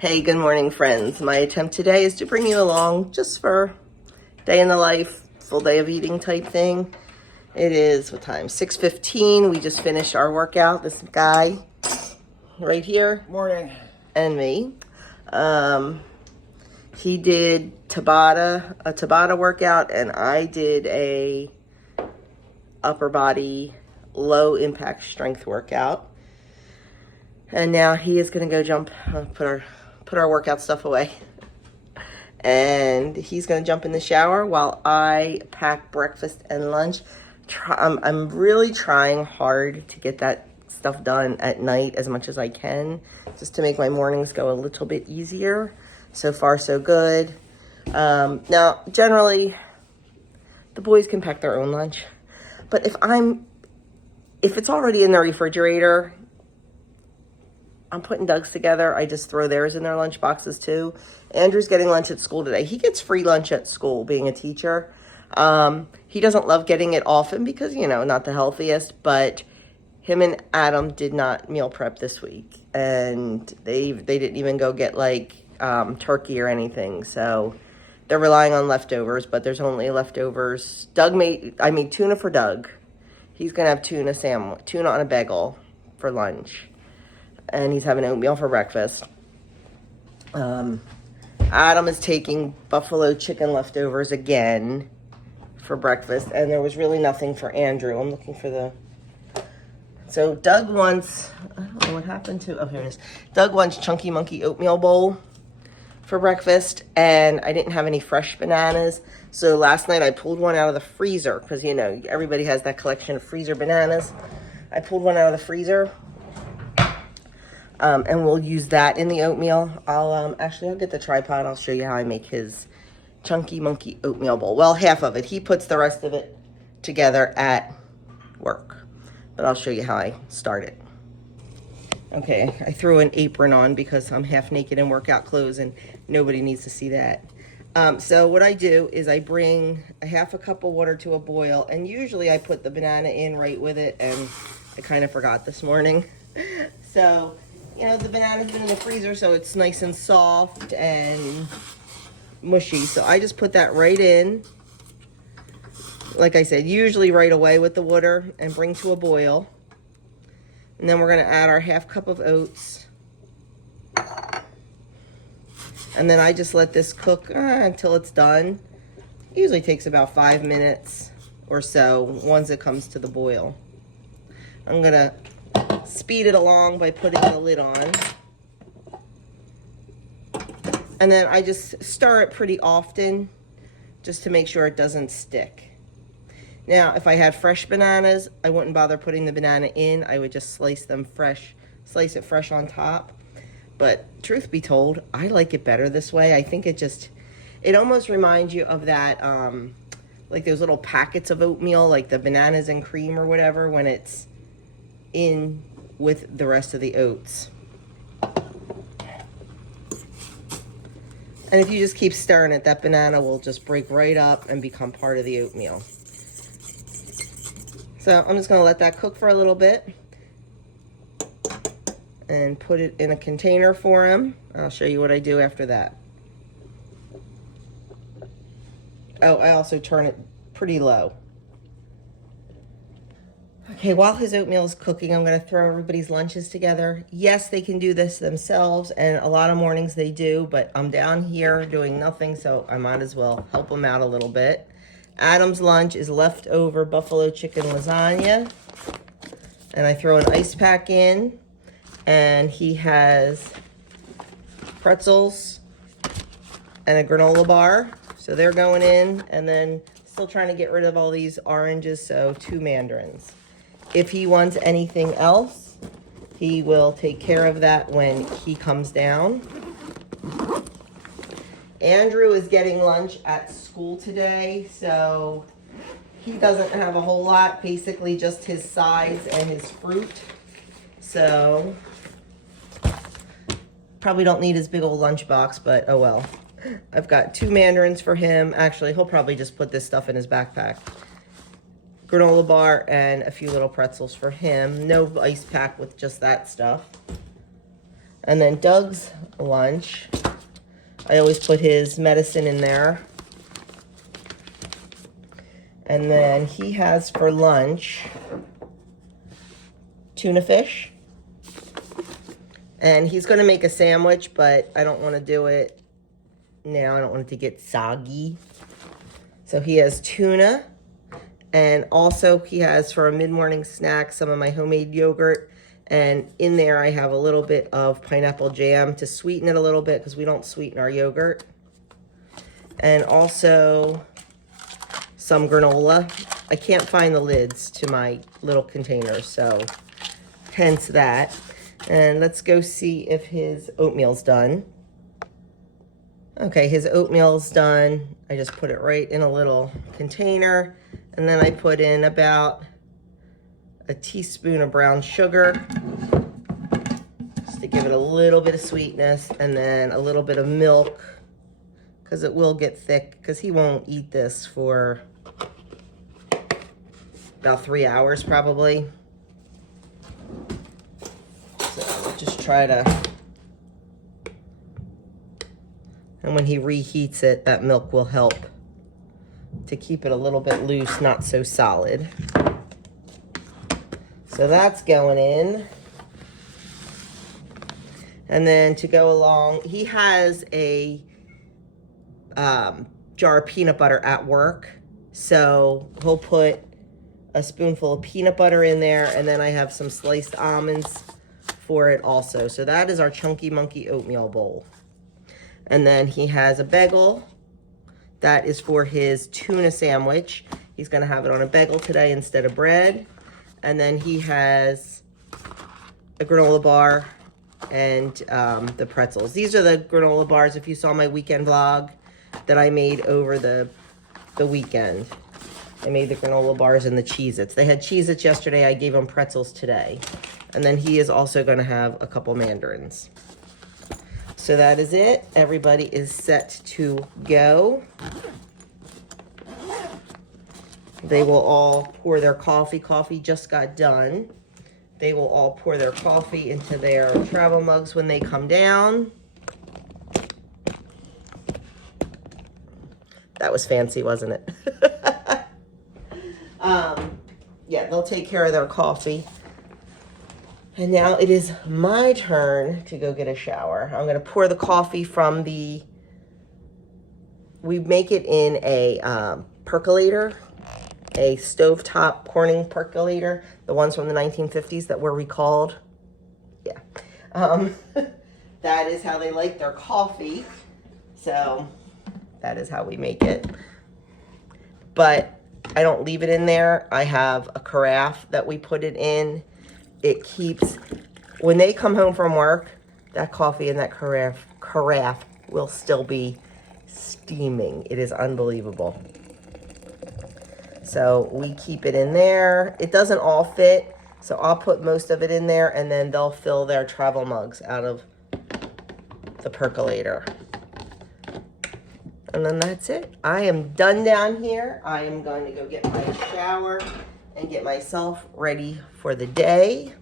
Hey, good morning, friends. My attempt today is to bring you along just for day in the life, full day of eating type thing. It is, what time? 6:15. We just finished our workout. This guy right here. Morning. And me. He did a Tabata workout, and I did a upper body low impact strength workout. And now he is going to go jump, put our workout stuff away. And he's going to jump in the shower while I pack breakfast and lunch. I'm really trying hard to get that stuff done at night as much as I can, just to make my mornings go a little bit easier. So far, so good. Now, generally, the boys can pack their own lunch. But if it's already in the refrigerator, I'm putting Doug's together. I just throw theirs in their lunch boxes too. Andrew's getting lunch at school today. He gets free lunch at school being a teacher. He doesn't love getting it often because, not the healthiest, but him and Adam did not meal prep this week. And they didn't even go get turkey or anything. So they're relying on leftovers, but there's only leftovers. I made tuna for Doug. He's going to have tuna on a bagel for lunch. And he's having oatmeal for breakfast. Adam is taking buffalo chicken leftovers again for breakfast. And there was really nothing for Andrew. I'm looking for So Doug wants, I don't know what happened to, here it is. Doug wants Chunky Monkey oatmeal bowl for breakfast. And I didn't have any fresh bananas. So last night I pulled one out of the freezer. Because, everybody has that collection of freezer bananas. I pulled one out of the freezer. And we'll use that in the oatmeal. I'll get the tripod. I'll show you how I make his Chunky Monkey oatmeal bowl. Well, half of it. He puts the rest of it together at work. But I'll show you how I start it. Okay, I threw an apron on because I'm half naked in workout clothes and nobody needs to see that. So what I do is I bring a half a cup of water to a boil. And usually I put the banana in right with it. And I kind of forgot this morning. So the banana's been in the freezer, so it's nice and soft and mushy. So I just put that right in. Like I said, usually right away with the water and bring to a boil. And then we're going to add our half cup of oats. And then I just let this cook until it's done. It usually takes about 5 minutes or so once it comes to the boil. I'm going to speed it along by putting the lid on. And then I just stir it pretty often just to make sure it doesn't stick. Now, if I had fresh bananas, I wouldn't bother putting the banana in. I would just slice it fresh on top. But truth be told, I like it better this way. I think it almost reminds you of that, like those little packets of oatmeal, like the bananas and cream or whatever, when it's in with the rest of the oats. And if you just keep stirring it, that banana will just break right up and become part of the oatmeal. So I'm just going to let that cook for a little bit and put it in a container for him. I'll show you what I do after that. Oh, I also turn it pretty low. Okay, while his oatmeal is cooking, I'm going to throw everybody's lunches together. Yes, they can do this themselves, and a lot of mornings they do, but I'm down here doing nothing, so I might as well help them out a little bit. Adam's lunch is leftover buffalo chicken lasagna, and I throw an ice pack in, and he has pretzels and a granola bar, so they're going in, and then still trying to get rid of all these oranges, so 2 mandarins. If he wants anything else, he will take care of that when he comes down. Andrew is getting lunch at school today, so he doesn't have a whole lot, basically just his sides and his fruit. So probably don't need his big old lunchbox, but oh well. I've got 2 mandarins for him. Actually, he'll probably just put this stuff in his backpack. Granola bar and a few little pretzels for him. No ice pack with just that stuff. And then Doug's lunch, I always put his medicine in there. And then he has for lunch tuna fish. And he's going to make a sandwich, but I don't want to do it now. I don't want it to get soggy. So he has tuna. And also he has for a mid-morning snack some of my homemade yogurt. And in there I have a little bit of pineapple jam to sweeten it a little bit because we don't sweeten our yogurt. And also some granola. I can't find the lids to my little containers, so hence that. And let's go see if his oatmeal's done. Okay, his oatmeal's done. I just put it right in a little container. And then I put in about a teaspoon of brown sugar just to give it a little bit of sweetness, and then a little bit of milk because it will get thick because he won't eat this for about 3 hours probably. So just try to, and when he reheats it, that milk will help to keep it a little bit loose, not so solid. So that's going in. And then to go along, he has a jar of peanut butter at work. So he'll put a spoonful of peanut butter in there, and then I have some sliced almonds for it also. So that is our Chunky Monkey oatmeal bowl. And then he has a bagel. That is for his tuna sandwich. He's gonna have it on a bagel today instead of bread. And then he has a granola bar and the pretzels. These are the granola bars, if you saw my weekend vlog that I made over the weekend. I made the granola bars and the Cheez-Its. They had Cheez-Its yesterday. I gave them pretzels today. And then he is also going to have a couple mandarins. So that is it. Everybody is set to go. They will all pour their coffee. Coffee just got done. They will all pour their coffee into their travel mugs when they come down. That was fancy, wasn't it? Yeah, they'll take care of their coffee. And now it is my turn to go get a shower. I'm going to pour the coffee from we make it in a percolator, a stovetop Corning percolator, the ones from the 1950s that were recalled. Yeah. That is how they like their coffee. So that is how we make it. But I don't leave it in there. I have a carafe that we put it in. It keeps, when they come home from work, that coffee in that carafe will still be steaming. It is unbelievable. So we keep it in there. It doesn't all fit, so I'll put most of it in there, and then they'll fill their travel mugs out of the percolator. And then that's it. I am done down here. I am going to go get my shower and get myself ready for the day.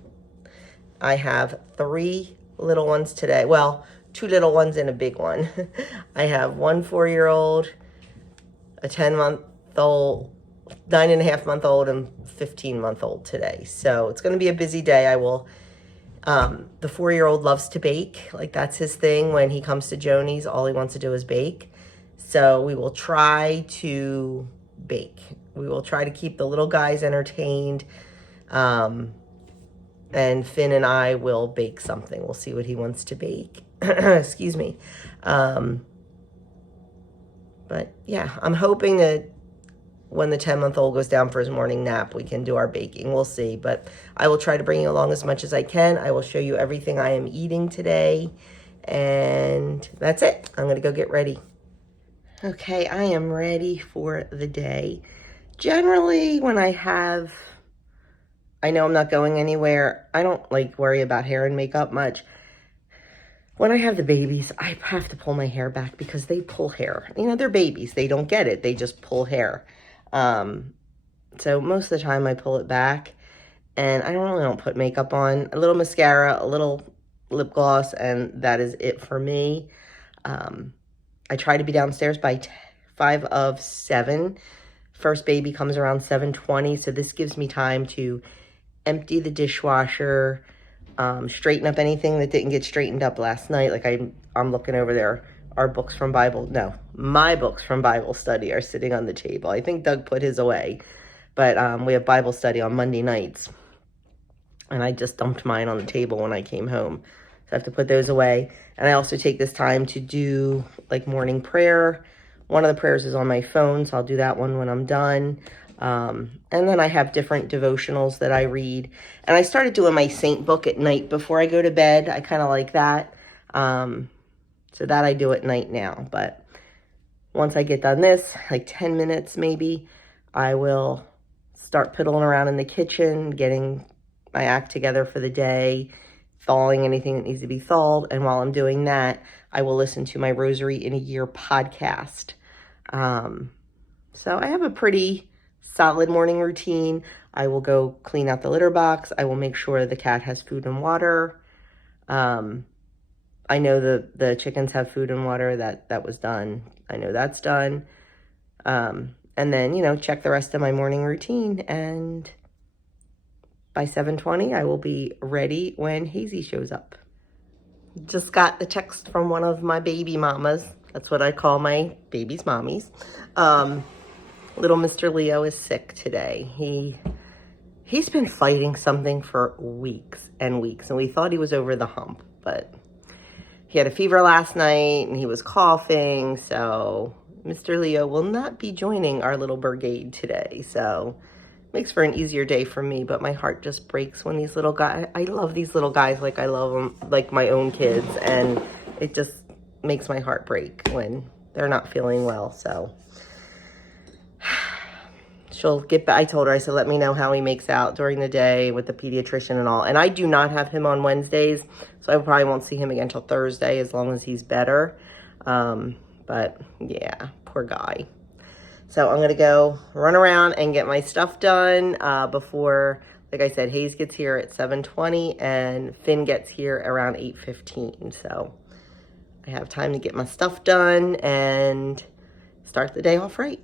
I have 3 little ones today. Well, 2 little ones and a big one. I have 1 4-year-old, a 10-month-old, 9.5-month-old, and 15-month-old today. So it's going to be a busy day. I will, the 4-year-old loves to bake. Like, that's his thing. When he comes to Joni's, all he wants to do is bake. So we will try to bake. We will try to keep the little guys entertained. And Finn and I will bake something. We'll see what he wants to bake. Excuse me. But yeah, I'm hoping that when the 10-month-old goes down for his morning nap, we can do our baking. We'll see. But I will try to bring you along as much as I can. I will show you everything I am eating today. And that's it. I'm going to go get ready. Okay, I am ready for the day. Generally, when I know I'm not going anywhere, I don't like worry about hair and makeup much. When I have the babies, I have to pull my hair back because they pull hair. You know, they're babies. They don't get it. They just pull hair. So most of the time I pull it back, and I don't put makeup on. A little mascara, a little lip gloss, and that is it for me. I try to be downstairs by 5 of 7. First baby comes around 7:20, so this gives me time to empty the dishwasher, straighten up anything that didn't get straightened up last night. Like I'm looking over there. Our books from my books from Bible study are sitting on the table. I think Doug put his away, but we have Bible study on Monday nights, and I just dumped mine on the table when I came home. So I have to put those away. And I also take this time to do like morning prayer. One of the prayers is on my phone, so I'll do that one when I'm done. And then I have different devotionals that I read. And I started doing my saint book at night before I go to bed. I kind of like that. So that I do at night now. But once I get done this, like 10 minutes maybe, I will start piddling around in the kitchen, getting my act together for the day, thawing anything that needs to be thawed. And while I'm doing that, I will listen to my Rosary in a Year podcast. So I have a pretty solid morning routine. I will go clean out the litter box. I will make sure the cat has food and water. I know the chickens have food and water. That was done. I know that's done. And then, check the rest of my morning routine. And by 7:20, I will be ready when Hazy shows up. Just got the text from one of my baby mamas. That's what I call my baby's mommies. Little Mr. Leo is sick today. He's been fighting something for weeks and weeks, and we thought he was over the hump, but he had a fever last night and he was coughing, so Mr. Leo will not be joining our little brigade today. So makes for an easier day for me, but my heart just breaks when these little guys, I love these little guys like I love them like my own kids, and it just makes my heart break when they're not feeling well. So she'll get back. I told her, I said, let me know how he makes out during the day with the pediatrician and all. And I do not have him on Wednesdays, so I probably won't see him again until Thursday as long as he's better. But yeah, poor guy. So I'm going to go run around and get my stuff done before, like I said, Hayes gets here at 7:20 and Finn gets here around 8:15. So I have time to get my stuff done and start the day off right.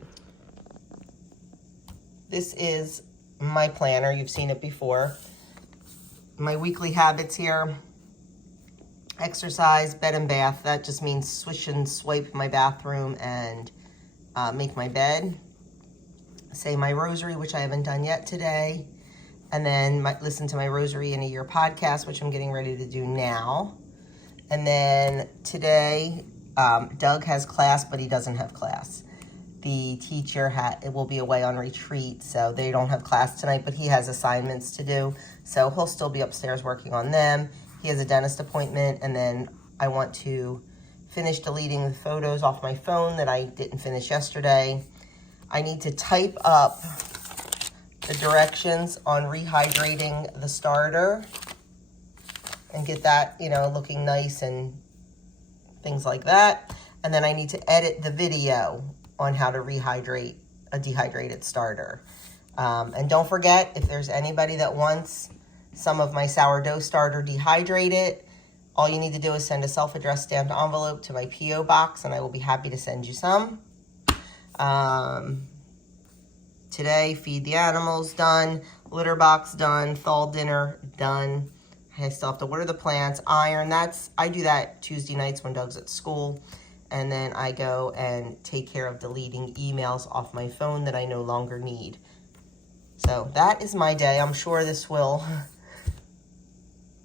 This is my planner. You've seen it before. My weekly habits here. Exercise, bed and bath. That just means swish and swipe my bathroom and make my bed. Say my rosary, which I haven't done yet today. And then listen to my Rosary in a Year podcast, which I'm getting ready to do now. And then today, Doug has class, but he doesn't have class. The teacher will be away on retreat, so they don't have class tonight, but he has assignments to do. So he'll still be upstairs working on them. He has a dentist appointment, and then I want to finish deleting the photos off my phone that I didn't finish yesterday. I need to type up the directions on rehydrating the starter and get that, looking nice and things like that. And then I need to edit the video on how to rehydrate a dehydrated starter. And don't forget, if there's anybody that wants some of my sourdough starter dehydrated, all you need to do is send a self-addressed stamped envelope to my P.O. box, and I will be happy to send you some. Today, feed the animals, done. Litter box, done. Fall dinner, done. I still have to water the plants, iron. I do that Tuesday nights when Doug's at school. And then I go and take care of deleting emails off my phone that I no longer need. So that is my day. I'm sure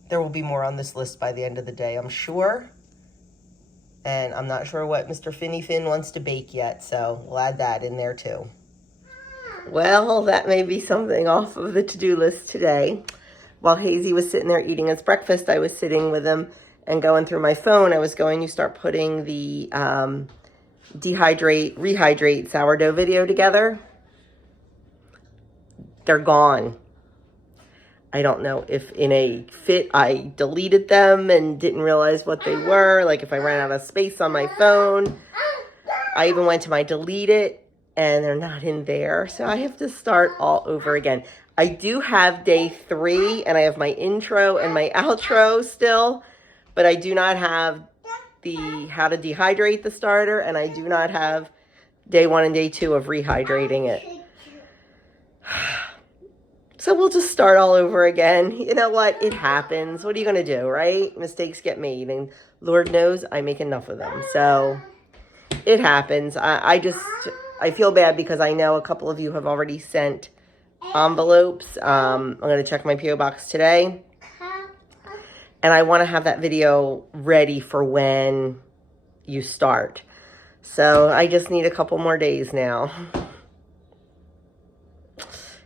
there will be more on this list by the end of the day, I'm sure. And I'm not sure what Mr. Finny Finn wants to bake yet, so we'll add that in there too. Well, that may be something off of the to-do list today. While Hazy was sitting there eating his breakfast, I was sitting with him and going through my phone. I was going to start putting the rehydrate sourdough video together. They're gone. I don't know if in a fit I deleted them and didn't realize what they were, like if I ran out of space on my phone. I even went to my delete it and they're not in there. So I have to start all over again. I do have day 3 and I have my intro and my outro still. but I do not have the how to dehydrate the starter, and I do not have day 1 and day 2 of rehydrating it. So we'll just start all over again. You know what? It happens. What are you going to do, right? Mistakes get made, and Lord knows I make enough of them. So it happens. I feel bad because I know a couple of you have already sent envelopes. I'm going to check my P.O. box today. And I want to have that video ready for when you start. So I just need a couple more days now.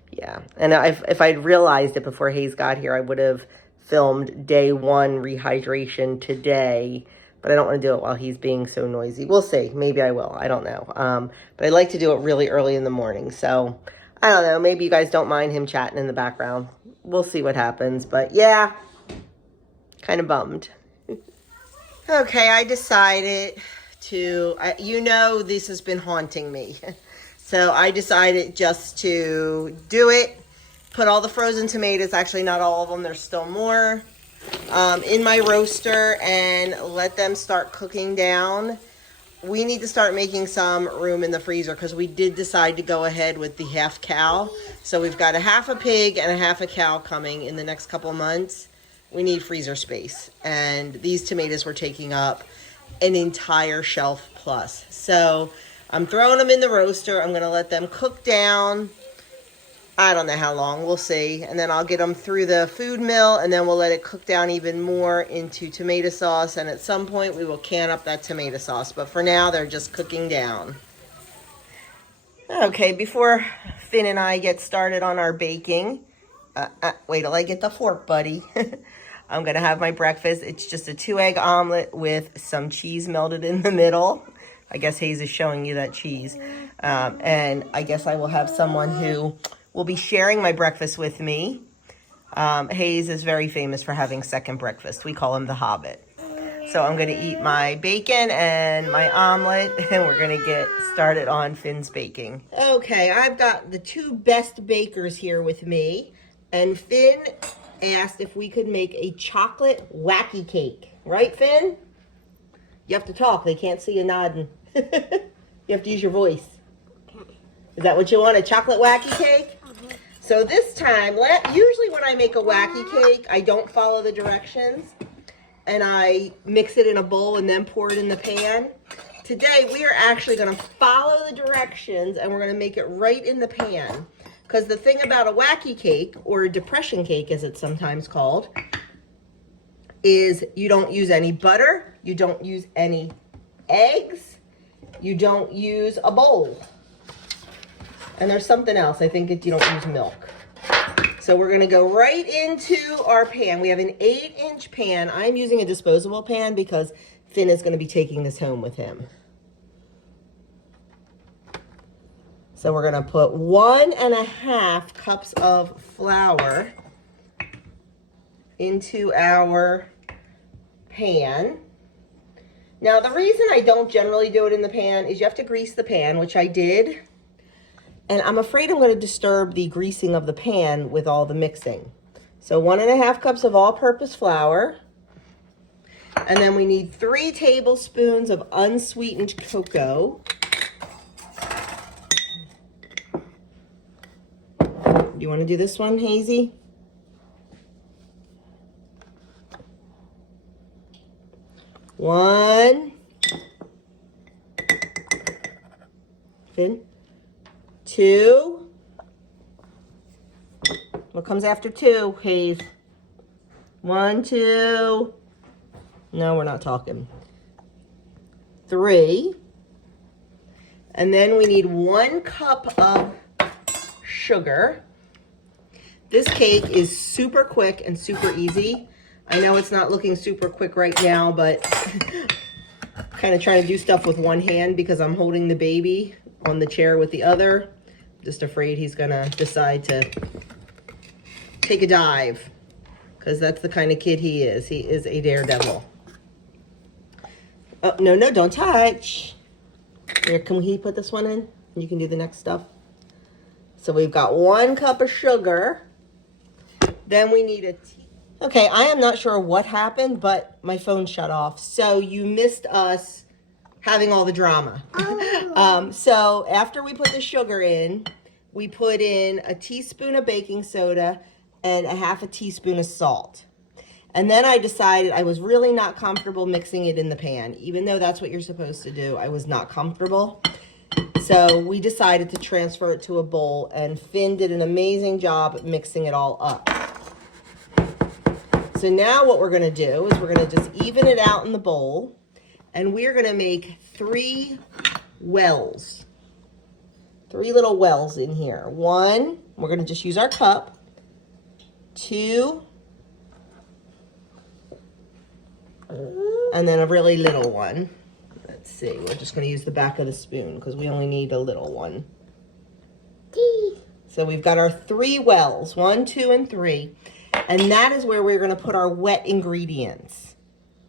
Yeah, and if I'd realized it before Hayes got here, I would have filmed day 1 rehydration today. But I don't want to do it while he's being so noisy. We'll see. Maybe I will. I don't know. But I like to do it really early in the morning. So I don't know. Maybe you guys don't mind him chatting in the background. We'll see what happens. But yeah. Kind of bummed. Okay, I decided to, you know, this has been haunting me. So I decided just to do it. Put all the frozen tomatoes, actually not all of them, there's still more, in my roaster and let them start cooking down. We need to start making some room in the freezer because we did decide to go ahead with the half cow. So we've got a half a pig and a half a cow coming in the next couple of months. We need freezer space, and these tomatoes were taking up an entire shelf plus. So I'm throwing them in the roaster. I'm going to let them cook down. I don't know how long. We'll see. And then I'll get them through the food mill, and then we'll let it cook down even more into tomato sauce. And at some point, we will can up that tomato sauce. But for now, they're just cooking down. Okay, before Finn and I get started on our baking, wait till I get the fork, buddy. I'm going to have my breakfast. It's just a 2-egg omelet with some cheese melted in the middle. I guess Hayes is showing you that cheese. And I guess I will have someone who will be sharing my breakfast with me. Hayes is very famous for having second breakfast. We call him the Hobbit. So I'm going to eat my bacon and my omelet, and we're going to get started on Finn's baking. Okay, I've got the 2 best bakers here with me, and Finn asked if we could make a chocolate wacky cake. Right, Finn? You have to talk. They can't see you nodding. You have to use your voice. Is that what you want, a chocolate wacky cake? So this time, usually when I make a wacky cake, I don't follow the directions. And I mix it in a bowl and then pour it in the pan. Today, we are actually going to follow the directions, and we're going to make it right in the pan. Because the thing about a wacky cake, or a depression cake as it's sometimes called, is you don't use any butter, you don't use any eggs, you don't use a bowl. And there's something else, I think you don't use milk. So we're going to go right into our pan. We have an 8-inch pan. I'm using a disposable pan because Finn is going to be taking this home with him. So we're going to put 1.5 cups of flour into our pan. Now, the reason I don't generally do it in the pan is you have to grease the pan, which I did. And I'm afraid I'm going to disturb the greasing of the pan with all the mixing. So 1.5 cups of all-purpose flour. And then we need 3 tablespoons of unsweetened cocoa. Do you want to do this one, Hazy? One. Finn. 2. What comes after 2, Hayes? 1, 2. No, we're not talking. 3. And then we need 1 cup of sugar. This cake is super quick and super easy. I know it's not looking super quick right now, but kind of trying to do stuff with one hand because I'm holding the baby on the chair with the other. Just afraid he's gonna decide to take a dive because that's the kind of kid he is. He is a daredevil. Oh, no, don't touch. Here, can we put this one in? You can do the next stuff. So we've got 1 cup of sugar. Then we need Okay, I am not sure what happened, but my phone shut off. So you missed us having all the drama. So after we put the sugar in, we put in a teaspoon of baking soda and a half a teaspoon of salt. And then I decided I was really not comfortable mixing it in the pan. Even though that's what you're supposed to do, I was not comfortable. So we decided to transfer it to a bowl, and Finn did an amazing job mixing it all up. So now what we're going to do is we're going to just even it out in the bowl, and we're going to make 3 wells. 3 little wells in here. 1, we're going to just use our cup. 2, and then a really little one. Let's see, we're just going to use the back of the spoon because we only need a little one. So we've got our 3 wells, 1, 2, and 3. And that is where we're going to put our wet ingredients.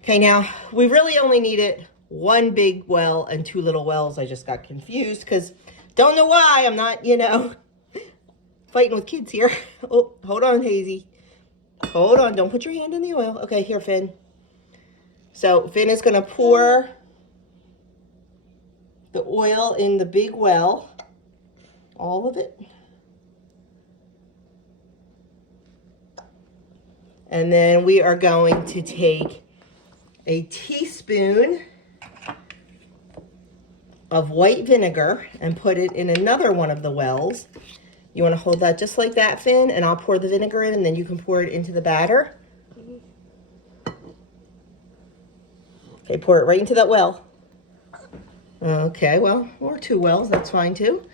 Okay, now we really only needed 1 big well and 2 little wells. I just got confused because don't know why. I'm not, fighting with kids here. Oh, hold on, Hazy. Hold on. Don't put your hand in the oil. Okay, here, Finn. So Finn is going to pour the oil in the big well. All of it. And then we are going to take a teaspoon of white vinegar and put it in another one of the wells. You want to hold that just like that, Finn, and I'll pour the vinegar in, and then you can pour it into the batter. Okay, pour it right into that well. Okay, well, or 2 wells, that's fine too.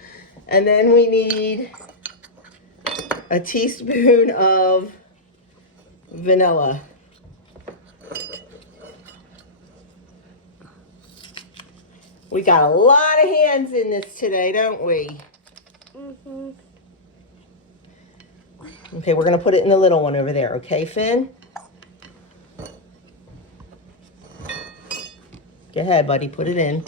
And then we need a teaspoon of vanilla. We got a lot of hands in this today, don't we? Mm-hmm. Okay, we're going to put it in the little one over there. Okay, Finn? Go ahead, buddy. Put it in.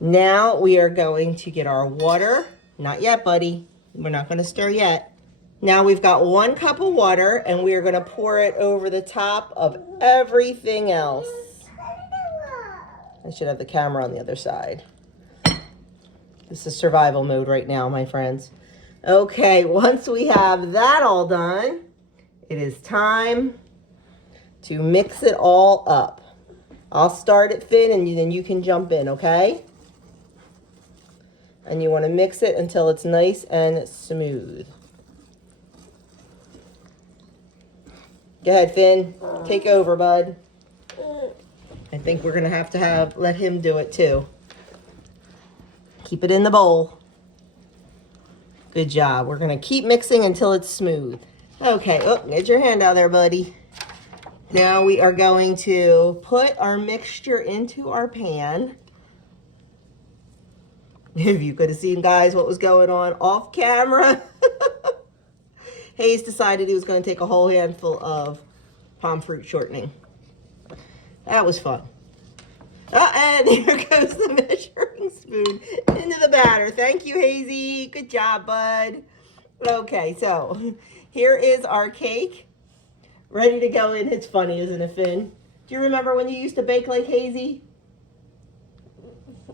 Now we are going to get our water. Not yet, buddy. We're not going to stir yet. Now we've got 1 cup of water, and we are going to pour it over the top of everything else. I should have the camera on the other side. This is survival mode right now, my friends. Okay, once we have that all done, it is time to mix it all up. I'll start it, Finn, and then you can jump in, okay? And you want to mix it until it's nice and smooth. Go ahead, Finn. Take over, bud. I think we're going to have let him do it too. Keep it in the bowl. Good job. We're going to keep mixing until it's smooth. Okay. Oh, get your hand out there, buddy. Now we are going to put our mixture into our pan. If you could have seen, guys, what was going on off camera. Hayes decided he was going to take a whole handful of palm fruit shortening. That was fun. And there goes the measuring spoon into the batter. Thank you, Hazy. Good job, bud. Okay, so here is our cake. Ready to go in. It's funny, isn't it, Finn? Do you remember when you used to bake like Hazy?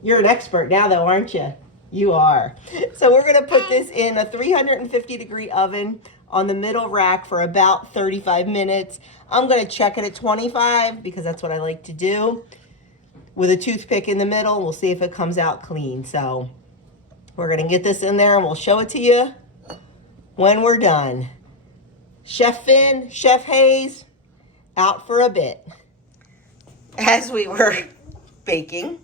You're an expert now, though, aren't you? You are. So we're going to put this in a 350-degree oven on the middle rack for about 35 minutes. I'm going to check it at 25 because that's what I like to do. With a toothpick in the middle, we'll see if it comes out clean. So we're going to get this in there and we'll show it to you when we're done. Chef Finn, Chef Hayes, out for a bit. As we were baking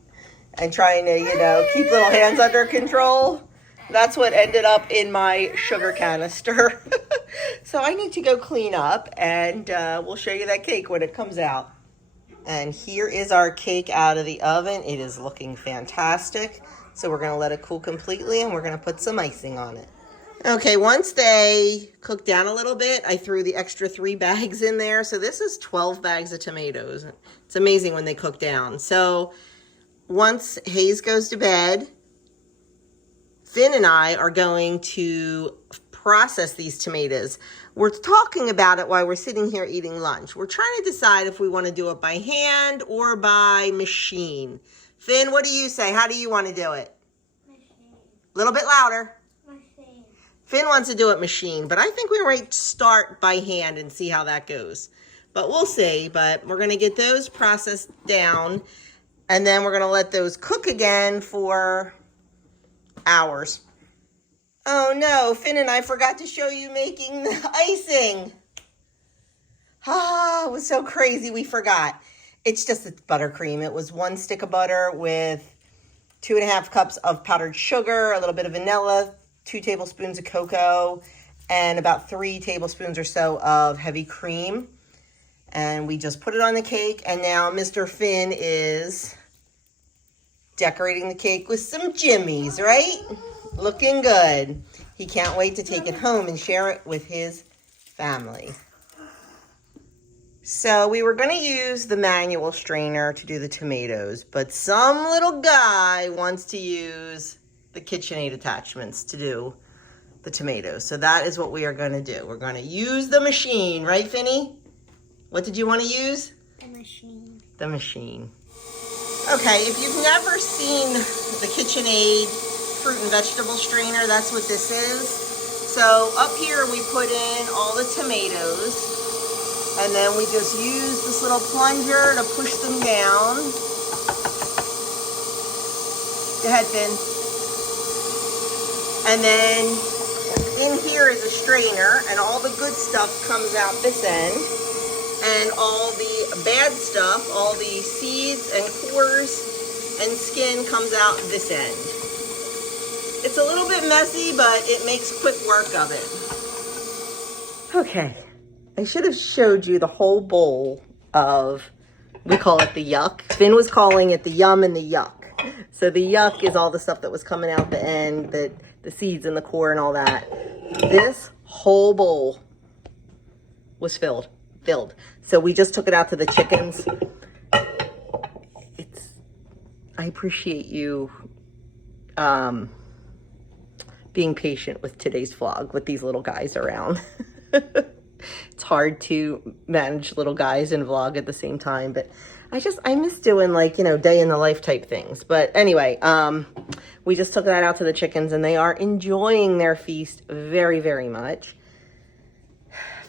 and trying to, keep little hands under control, that's what ended up in my sugar canister. So I need to go clean up, and we'll show you that cake when it comes out. And here is our cake out of the oven. It is looking fantastic. So we're going to let it cool completely, and we're going to put some icing on it. Okay, once they cooked down a little bit, I threw the extra 3 bags in there. So this is 12 bags of tomatoes. It's amazing when they cook down. So once Hayes goes to bed, Finn and I are going to process these tomatoes. We're talking about it while we're sitting here eating lunch. We're trying to decide if we want to do it by hand or by machine. Finn, what do you say? How do you want to do it? Machine. A little bit louder. Machine. Finn wants to do it machine, but I think we might start by hand and see how that goes. But we'll see. But we're going to get those processed down, and then we're going to let those cook again for hours. Oh no, Finn and I forgot to show you making the icing. Ah, it was so crazy we forgot. It's just buttercream. It was 1 stick of butter with 2.5 cups of powdered sugar, a little bit of vanilla, 2 tablespoons of cocoa, and about 3 tablespoons or so of heavy cream. And we just put it on the cake, and now Mr. Finn is decorating the cake with some jimmies, right? Looking good. He can't wait to take it home and share it with his family. So we were going to use the manual strainer to do the tomatoes, but some little guy wants to use the KitchenAid attachments to do the tomatoes. So that is what we are going to do. We're going to use the machine, right, Finny? What did you want to use? The machine. The machine. Okay, if you've never seen the KitchenAid fruit and vegetable strainer, that's what this is. So up here we put in all the tomatoes, and then we just use this little plunger to push them down. Go ahead, Finn. And then in here is a strainer, and all the good stuff comes out this end, and all the bad stuff, all the seeds and cores and skin comes out this end. It's a little bit messy, but it makes quick work of it. Okay, I should have showed you the whole bowl of, we call it the yuck. Finn was calling it the yum and the yuck. So the yuck is all the stuff that was coming out the end, the seeds and the core and all that. This whole bowl was filled. So we just took it out to the chickens. I appreciate you being patient with today's vlog with these little guys around. It's hard to manage little guys and vlog at the same time, but I miss doing, like, you know, day in the life type things. But anyway, we just took that out to the chickens, and they are enjoying their feast very, very much.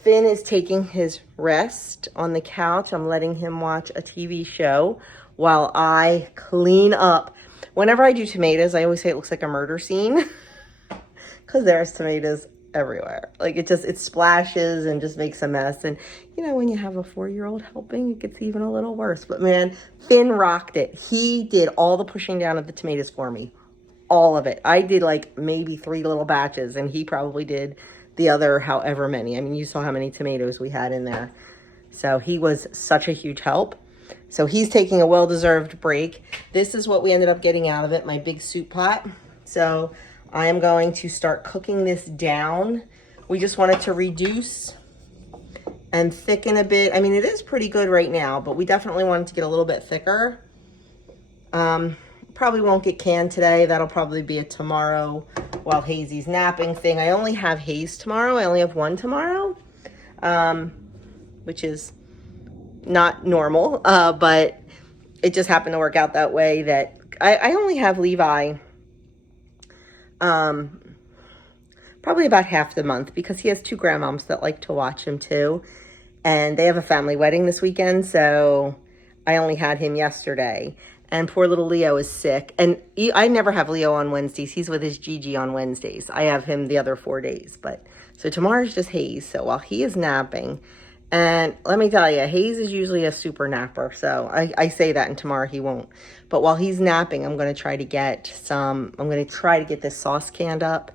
Finn is taking his rest on the couch. I'm letting him watch a TV show while I clean up. Whenever I do tomatoes, I always say it looks like a murder scene because there's tomatoes everywhere. Like, it splashes and just makes a mess. And, you know, when you have a 4-year-old helping, it gets even a little worse. But, man, Finn rocked it. He did all the pushing down of the tomatoes for me. All of it. I did, like, maybe 3 little batches, and he probably did the other however many. I mean, you saw how many tomatoes we had in there. So he was such a huge help. So he's taking a well-deserved break. This is what we ended up getting out of it, my big soup pot. So I am going to start cooking this down. We just wanted to reduce and thicken a bit. I mean, it is pretty good right now, but we definitely wanted to get a little bit thicker. Probably won't get canned today. That'll probably be a tomorrow while Hazy's napping thing. I only have Hayes tomorrow. I only have 1 tomorrow, which is not normal, but it just happened to work out that way that I only have Levi probably about half the month because he has 2 grandmoms that like to watch him too. And they have a family wedding this weekend, so I only had him yesterday. And poor little Leo is sick. And I never have Leo on Wednesdays. He's with his Gigi on Wednesdays. I have him the other 4 days. So tomorrow's just Hayes. So while he is napping, and let me tell you, Hayes is usually a super napper. So I say that, and tomorrow he won't. But while he's napping, I'm going to try to get this sauce canned up.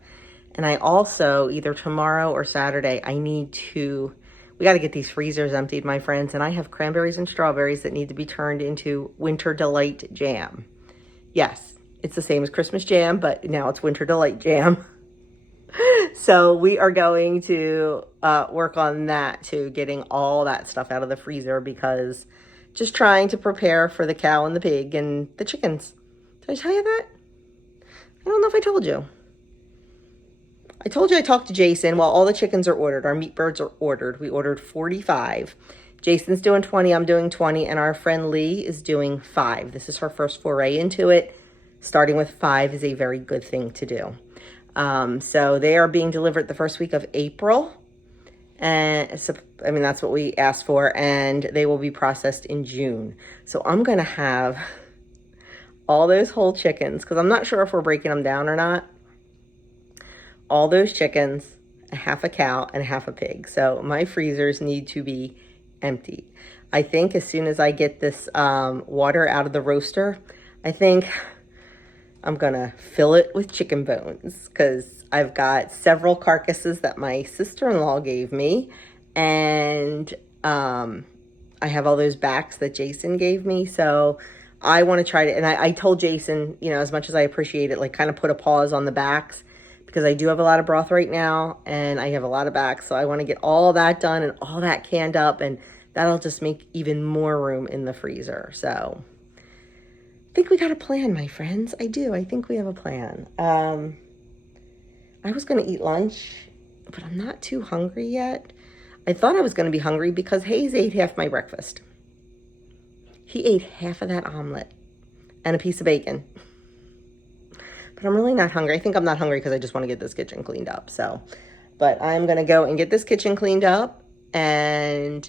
And I also, either tomorrow or Saturday, we got to get these freezers emptied, my friends. And I have cranberries and strawberries that need to be turned into Winter Delight jam. Yes, it's the same as Christmas jam, but now it's Winter Delight jam. So we are going to work on that too, getting all that stuff out of the freezer, because just trying to prepare for the cow and the pig and the chickens. Did I tell you that? I don't know if I told you. I told you I talked to Jason. Well, all the chickens are ordered. Our meat birds are ordered. We ordered 45. Jason's doing 20, I'm doing 20, and our friend Lee is doing 5. This is her first foray into it. Starting with 5 is a very good thing to do. So they are being delivered the first week of April. And I mean, that's what we asked for, and they will be processed in June. So I'm going to have all those whole chickens, because I'm not sure if we're breaking them down or not. All those chickens, a half a cow, and a half a pig. So my freezers need to be emptied. I think as soon as I get this water out of the roaster, I think I'm going to fill it with chicken bones, because I've got several carcasses that my sister-in-law gave me, and I have all those backs that Jason gave me. So I want to try to, and I told Jason, you know, as much as I appreciate it, like kind of put a pause on the backs, because I do have a lot of broth right now and I have a lot of backs. So I want to get all that done and all that canned up, and that'll just make even more room in the freezer. So I think we got a plan, my friends. I do. I think we have a plan. I was going to eat lunch, but I'm not too hungry yet. I thought I was going to be hungry because Hayes ate half my breakfast. He ate half of that omelet and a piece of bacon. But I'm really not hungry. I think I'm not hungry because I just want to get this kitchen cleaned up. So, but I'm going to go and get this kitchen cleaned up, and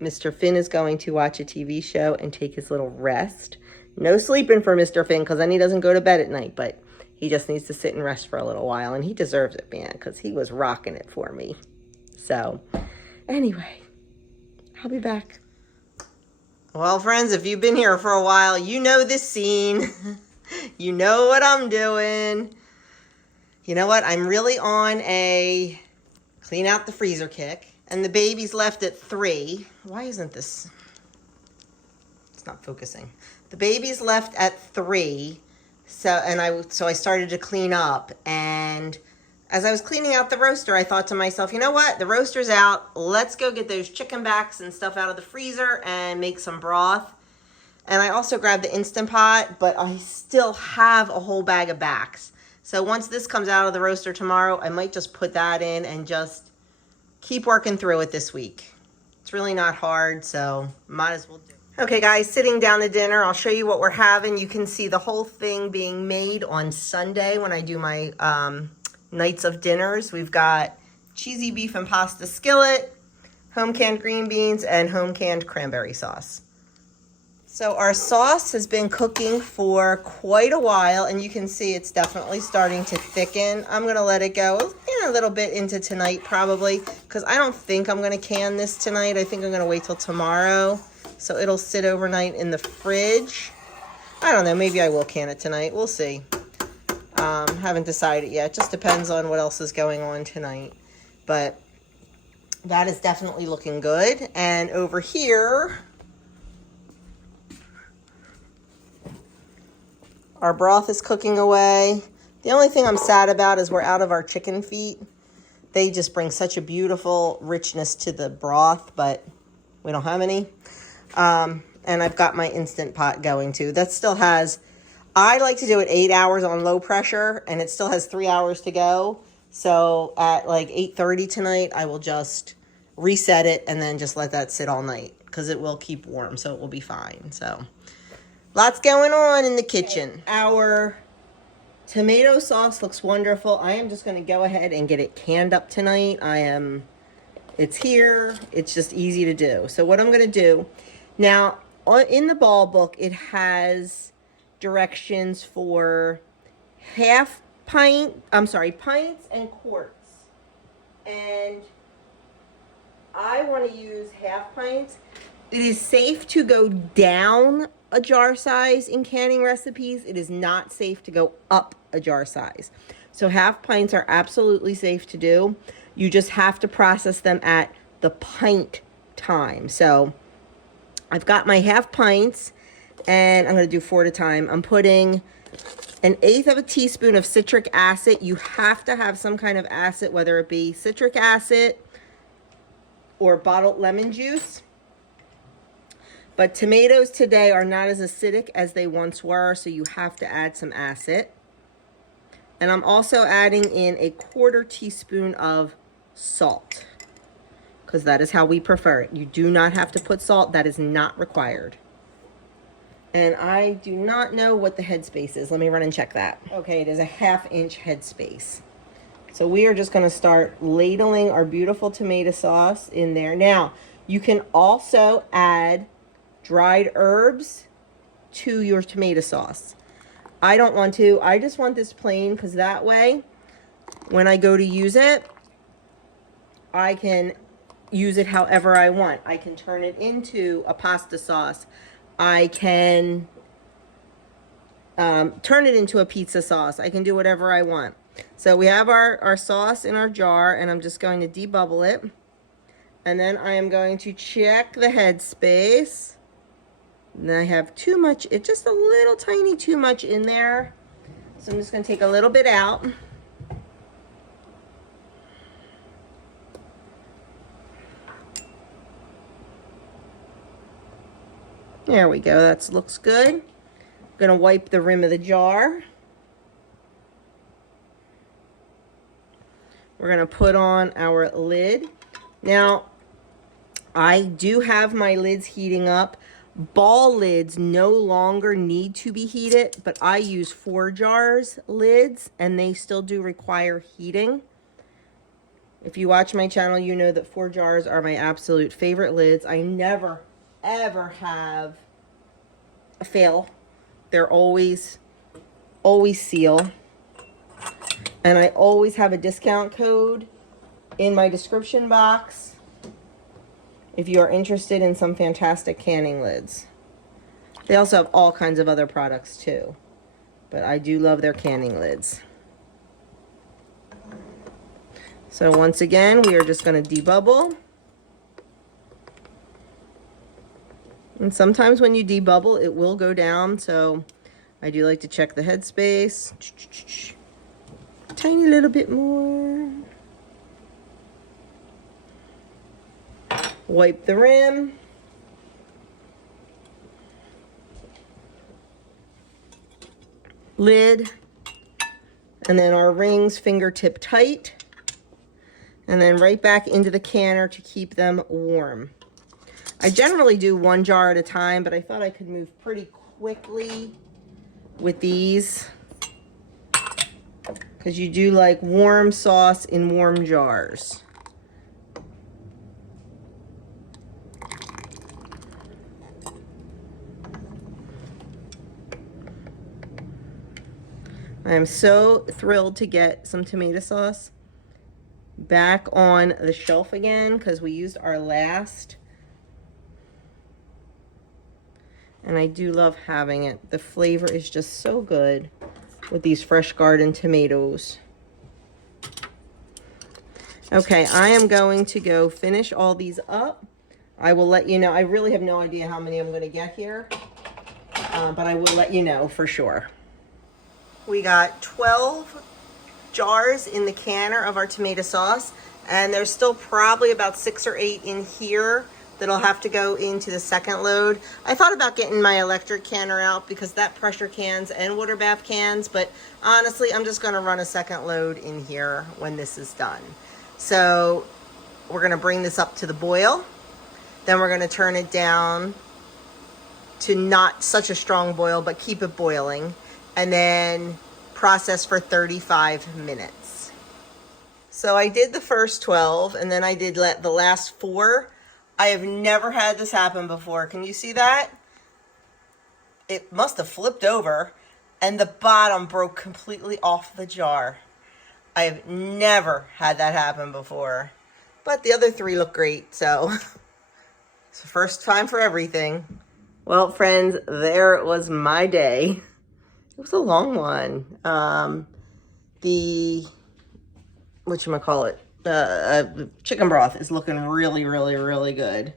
Mr. Finn is going to watch a TV show and take his little rest. No sleeping for Mr. Finn, because then he doesn't go to bed at night, but he just needs to sit and rest for a little while, and he deserves it, man, because he was rocking it for me. So, anyway, I'll be back. Well, friends, if you've been here for a while, you know this scene. You know what I'm doing. You know what? I'm really on a clean out the freezer kick, and the baby's left at 3. Why isn't this? It's not focusing. The baby's left at 3. So I started to clean up, and as I was cleaning out the roaster, I thought to myself, you know what? The roaster's out. Let's go get those chicken backs and stuff out of the freezer and make some broth. And I also grabbed the Instant Pot, but I still have a whole bag of backs. So once this comes out of the roaster tomorrow, I might just put that in and just keep working through it this week. It's really not hard, so might as well do it. Okay, guys, sitting down to dinner. I'll show you what we're having. You can see the whole thing being made on Sunday when I do my nights of dinners. We've got cheesy beef and pasta skillet, home canned green beans, and home canned cranberry sauce. So our sauce has been cooking for quite a while, and you can see it's definitely starting to thicken. I'm going to let it go a little bit into tonight probably, because I don't think I'm going to can this tonight. I think I'm going to wait till tomorrow, so it'll sit overnight in the fridge. I don't know, maybe I will can it tonight. We'll see. Haven't decided yet. Just depends on what else is going on tonight. But that is definitely looking good. And over here, our broth is cooking away. The only thing I'm sad about is we're out of our chicken feet. They just bring such a beautiful richness to the broth, but we don't have any. And I've got my Instant Pot going too. That still has, I like to do it 8 hours on low pressure, and it still has 3 hours to go. So at like 8:30 tonight, I will just reset it and then just let that sit all night, because it will keep warm, so it will be fine. So lots going on in the kitchen. Our tomato sauce looks wonderful. I am just going to go ahead and get it canned up tonight. It's here. It's just easy to do. So what I'm going to do now, in the ball book, it has directions for pints and quarts. And I want to use half pints. It is safe to go down a jar size in canning recipes. It is not safe to go up a jar size. So half pints are absolutely safe to do. You just have to process them at the pint time. So I've got my half pints, and I'm going to do 4 at a time. I'm putting 1/8 of a teaspoon of citric acid. You have to have some kind of acid, whether it be citric acid or bottled lemon juice. But tomatoes today are not as acidic as they once were, so you have to add some acid. And I'm also adding in a 1/4 teaspoon of salt, because that is how we prefer it. You do not have to put salt. That is not required. And I do not know what the headspace is. Let me run and check that. Okay, it is a 1/2 inch headspace. So we are just gonna start ladling our beautiful tomato sauce in there. Now, you can also add dried herbs to your tomato sauce. I don't want to. I just want this plain, because that way, when I go to use it, I can use it however I want. I can turn it into a pasta sauce. I can turn it into a pizza sauce. I can do whatever I want. So we have our sauce in our jar, and I'm just going to debubble it. And then I am going to check the headspace. And I have too much, it's just a little tiny too much in there. So I'm just going to take a little bit out. There we go, that looks good. I'm gonna wipe the rim of the jar. We're gonna put on our lid. Now, I do have my lids heating up. Ball lids no longer need to be heated, but I use 4 jars lids, and they still do require heating. If you watch my channel, you know that 4 jars are my absolute favorite lids. I never ever have a fail. They're always seal. And I always have a discount code in my description box if you are interested in some fantastic canning lids. They also have all kinds of other products too, but I do love their canning lids. So once again, we are just going to debubble. And sometimes when you debubble, it will go down. So I do like to check the headspace. Tiny little bit more. Wipe the rim. Lid. And then our rings fingertip tight. And then right back into the canner to keep them warm. I generally do 1 jar at a time, but I thought I could move pretty quickly with these, because you do like warm sauce in warm jars. I am so thrilled to get some tomato sauce back on the shelf again, because we used our last. And I do love having it. The flavor is just so good with these fresh garden tomatoes. Okay, I am going to go finish all these up. I will let you know. I really have no idea how many I'm going to get here, but I will let you know for sure. We got 12 jars in the canner of our tomato sauce, and there's still probably about 6 or 8 in here that'll have to go into the second load. I thought about getting my electric canner out, because that pressure cans and water bath cans, but honestly, I'm just gonna run a second load in here when this is done. So we're gonna bring this up to the boil. Then we're gonna turn it down to not such a strong boil, but keep it boiling. And then process for 35 minutes. So I did the first 12, and then I did the last 4. I have never had this happen before. Can you see that? It must have flipped over, and the bottom broke completely off the jar. I have never had that happen before. But the other 3 look great, so it's the first time for everything. Well, friends, there was my day. It was a long one. The whatchamacallit? Chicken broth is looking really, really, really good.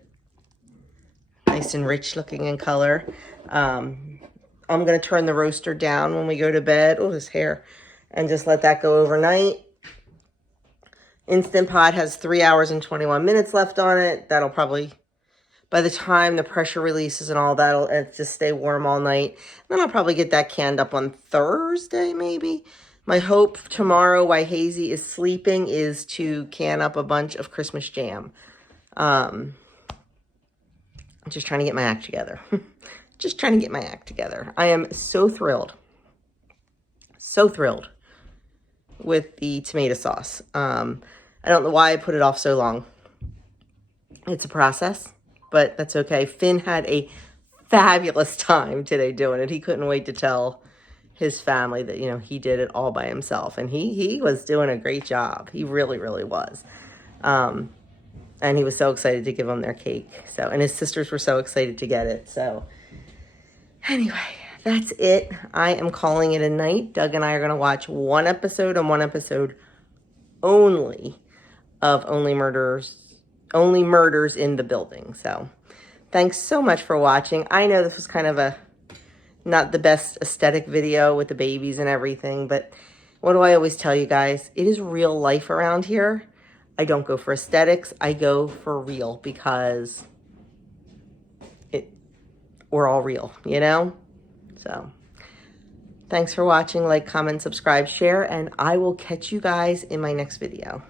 Nice and rich looking in color. I'm going to turn the roaster down when we go to bed. Oh, this hair. And just let that go overnight. Instant Pot has 3 hours and 21 minutes left on it. That'll probably, by the time the pressure releases and all that, it'll just stay warm all night. Then I'll probably get that canned up on Thursday, maybe. My hope tomorrow while Hazy is sleeping is to can up a bunch of Christmas jam. I'm just trying to get my act together. Just trying to get my act together. I am so thrilled with the tomato sauce. I don't know why I put it off so long. It's a process, but that's okay. Finn had a fabulous time today doing it. He couldn't wait to tell his family that, you know, he did it all by himself, and he was doing a great job. He really, really was. And he was so excited to give them their cake. So, and his sisters were so excited to get it. So anyway, that's it. I am calling it a night. Doug and I are going to watch one episode and one episode only of Only Murders in the Building. So thanks so much for watching. I know this was kind of a not the best aesthetic video with the babies and everything, but what do I always tell you guys? It is real life around here. I don't go for aesthetics. I go for real because we're all real, you know? So thanks for watching. Like, comment, subscribe, share, and I will catch you guys in my next video.